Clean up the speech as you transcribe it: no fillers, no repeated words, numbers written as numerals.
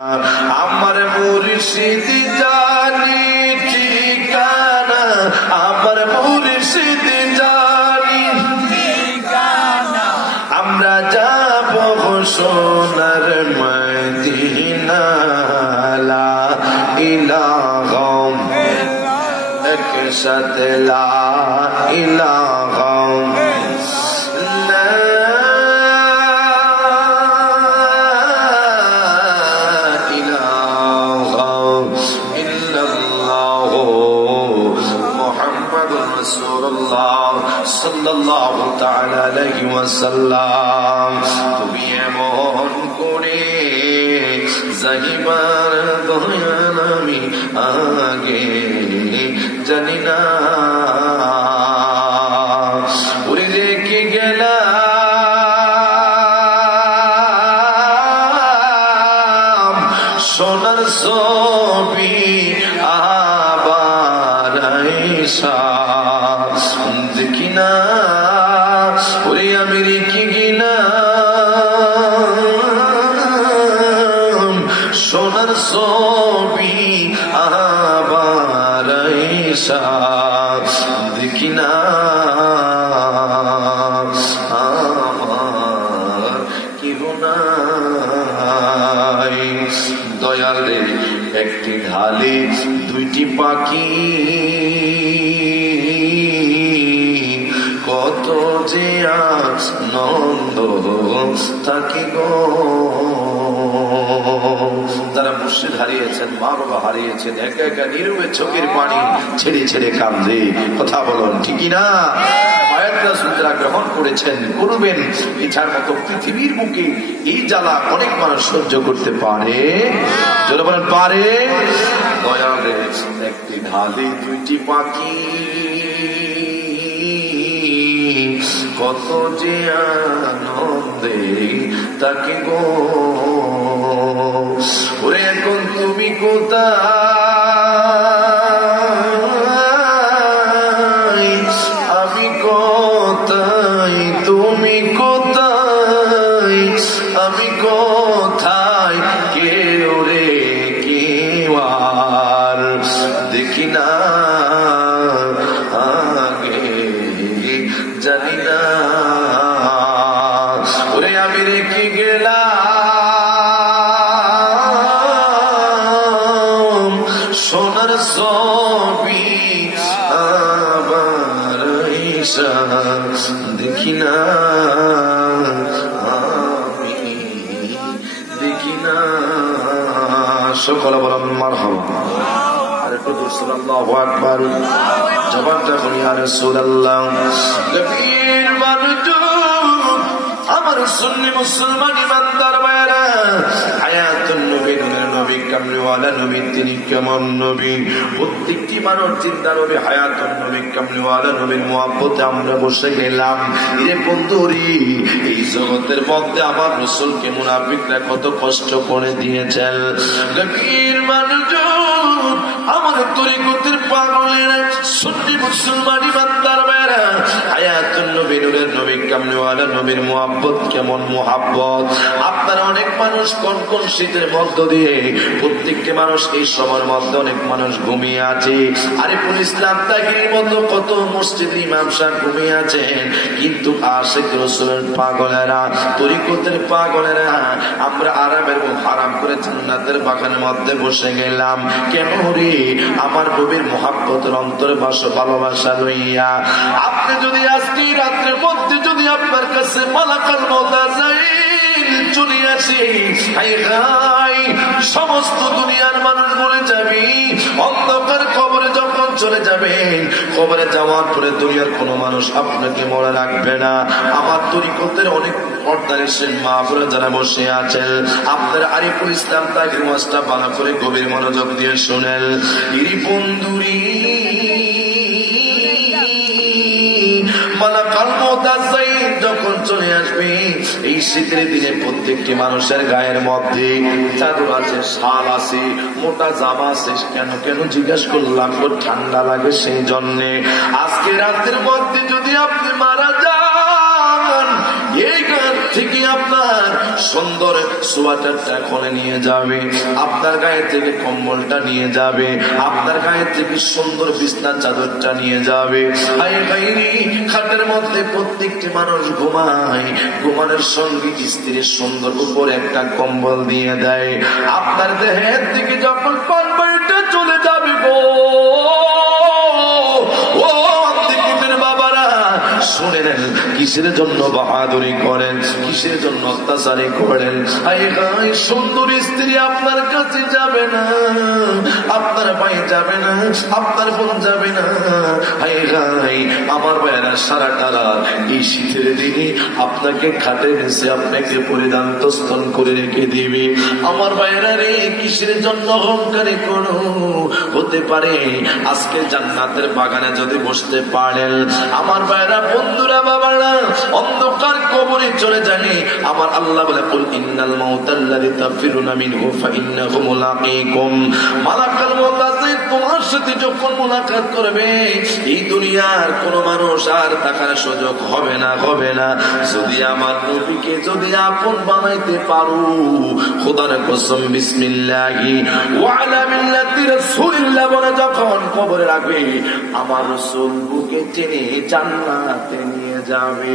আমার মুর্শিদ জানি ঠিকানা, আমার মুর্শিদ জানি ঠিকানা, আমরা যাব সোনার মদিনা। লা ইলাহা একসাথে লা ইলাহা সাল্লাল্লাহু তাআলা আলাইহি ওয়াসাল্লাম। তুমি এমন করে যাইবার দয়াল আমি আগে জানি না। ওরে রেখে গেলাম সোনার ছবি আবার আইসা দেখি না। ওরে আমি রেখে গেলাম সোনার ছবি আবার আইসা দেখি না। আমার কি নাই দয়াল রে, একটি ঢালে দুইটি পাখি, কত যে আনন্দ থাকি গো। তারা মুর্শিদ হারিয়েছেন, মা বাবা হারিয়েছেন, একা একা নীরবে চোখের পানি ছেড়ে ছেড়ে কাঁদে। কথা বলুন ঠিকই না? সুতরাং গ্রহণ করেছেন, করবেন। ইচ্ছার মতো পৃথিবীর বুকে এই জ্বালা অনেক মানুষ সহ্য করতে পারে, যদি বলেন পারে। দয়ালে একটি ঢালে দুইটি পাখি, কত যে আনন্দে তাকে গো। ওরে এখন তুমি কোথায়, আমি কোথায়, তুমি কোথায়, আমি কোথায়, কেউ রে কেউ আর দেখি না আগে জানি না। ওরে আমি রেখে গেলাম সোনার ছবি আবার আইসা দেখি না, আমি দেখি না। সকলে বলেন মারহাবা। আর একটু সাল্লাল্লাহু আকবার। জবানটা শুনি ইয়া রাসূলুল্লাহ। গভীর মনোযোগ আমার সুন্নি মুসলমান ইমানদার ভাইরা, হায়াতুন নবী, নবী কামলিওয়ালা নবী, তিনি কেমন নবী? প্রত্যেকটি মানুষ চিন্তা নবী হায়াতুন নবী কামলিওয়ালা নবীর মুহাব্বতে আমরা বসে গেলাম। এ বন্ধুরি, এই জগতের মধ্যে আমার রাসূলকে মুনাফিকরা কত কষ্ট করে দিয়েছেন। গভীর মনোযোগ আমার তরিকতের পাগলেরা, সুন্নি মুসলমান ইমানদার ভাইরা, হায়াতুন নবী, নবী কামলিওয়ালা নবীর মুহাব্বত কেমন মুহাব্বত। আপনারা অনেক মানুষ কোন কোন শীতের মধ্য দিয়ে, প্রত্যেকটি মানুষ এই সময়ের মধ্যে অনেক মানুষ ঘুমিয়ে আছে। আরিফুল ইসলাম তাহির মতো কত মসজিদ ইমাম সাহেব ঘুমিয়ে আছেন, কিন্তু আশিক রাসূলের পাগলেরা, তরিকতের পাগলেরা আমরা আরামের হারাম করে জান্নাতের বাগানের মধ্যে বসে গেলাম। কেন রে? আমার নবীর মুহাব্বতের অন্তরে ভালোবাসা লইয়া। আপনি যদি আজকে রাত্রের মধ্যে যদি আপনার কাছে মালাকুল মউত চলে আসে, সমস্ত দুনিয়ার মানুষ বলে যাবে, অন্ধকার কবরে যখন চলে যাবেন, কবরে যাওয়ার পরে দুনিয়ার কোনো মানুষ আপনাকে মনে রাখবে না। আমার তরিকতের অনেক পর্দারের মা বলে যারা বসে আছেন, আপনার আরিফুল ইসলাম তাহির ওয়াজটা ভালো করে গভীর মনোযোগ দিয়ে শোনেন। এই বন্ধুরি, মালাকুল মউত যখন চলে আসবে, এই শীতের দিনে প্রত্যেকটি মানুষের গায়ের মধ্যে চাদর আছে, শাল আছে, মোটা জামা আছে। কেন কেন জিজ্ঞাসা করলাম, ঠান্ডা লাগে সেই জন্যে। আজকে রাতের মধ্যে যদি আপনি মারা যান, এই গান থেকে আপনার সুন্দর সোয়াটারটা খুলে নিয়ে যাবে, আপনার গায়ে থেকে কম্বলটা নিয়ে যাবে, আপনার গায়ে থেকে সুন্দর বিছনার চাদরটা নিয়ে যাবে। খাটের মধ্যে প্রত্যেকটি মানুষ ঘুমায়, ঘুমানোর সঙ্গে স্ত্রীর সুন্দর উপরে একটা কম্বল দিয়ে দেয়। আপনার দেহের দিকে যখন কম্বলটা চলে যাবে গো, শুনে নেন কিসের জন্য বাহাদুরি করেন, কিসের জন্য অত্যাচারী করেন। সুন্দর স্ত্রী আপনার কাছে যাবে না, আপনার ভাই যাবে না, আপনার বোন যাবে না। আমার ভাইয়েরা সারাটা রাত এই শীতের দিনে আপনাকে খাটে নিচে আপনাকে পরিধান তস্তন করে রেখে দিবে। আমার ভাইয়েরা রে, কিসের জন্য অহংকারী করো? হতে পারে আজকে জান্নাতের বাগানে যদি বসতে পারেন, আমার ভাইয়েরা, বন্ধুরা, বাবারা, অন্ধকার কবরে চলে যাবে। আমার আল্লাহ বলে, কুল ইন্নাল মাউতাল্লাযী তাফিরুনা মিনহু ফাইন্নাহু মুলাকীকুম। মালাকুল মউত আছে, তোমার সাথে যখন মুলাকাত করবে, এই দুনিয়ার কোন মানুষ আর তাকার সুযোগ হবে না, হবে না। যদি আমার নবীকে যদি আপন বানাইতে পারো, খোদার কসম, বিসমিল্লাহি ওয়া আলা মিল্লাতি রাসূলিল্লাহ বলে যখন কবরে রাখবে, আমার রাসূল বুকে টেনে জান্নাতে নিয়ে যাবে।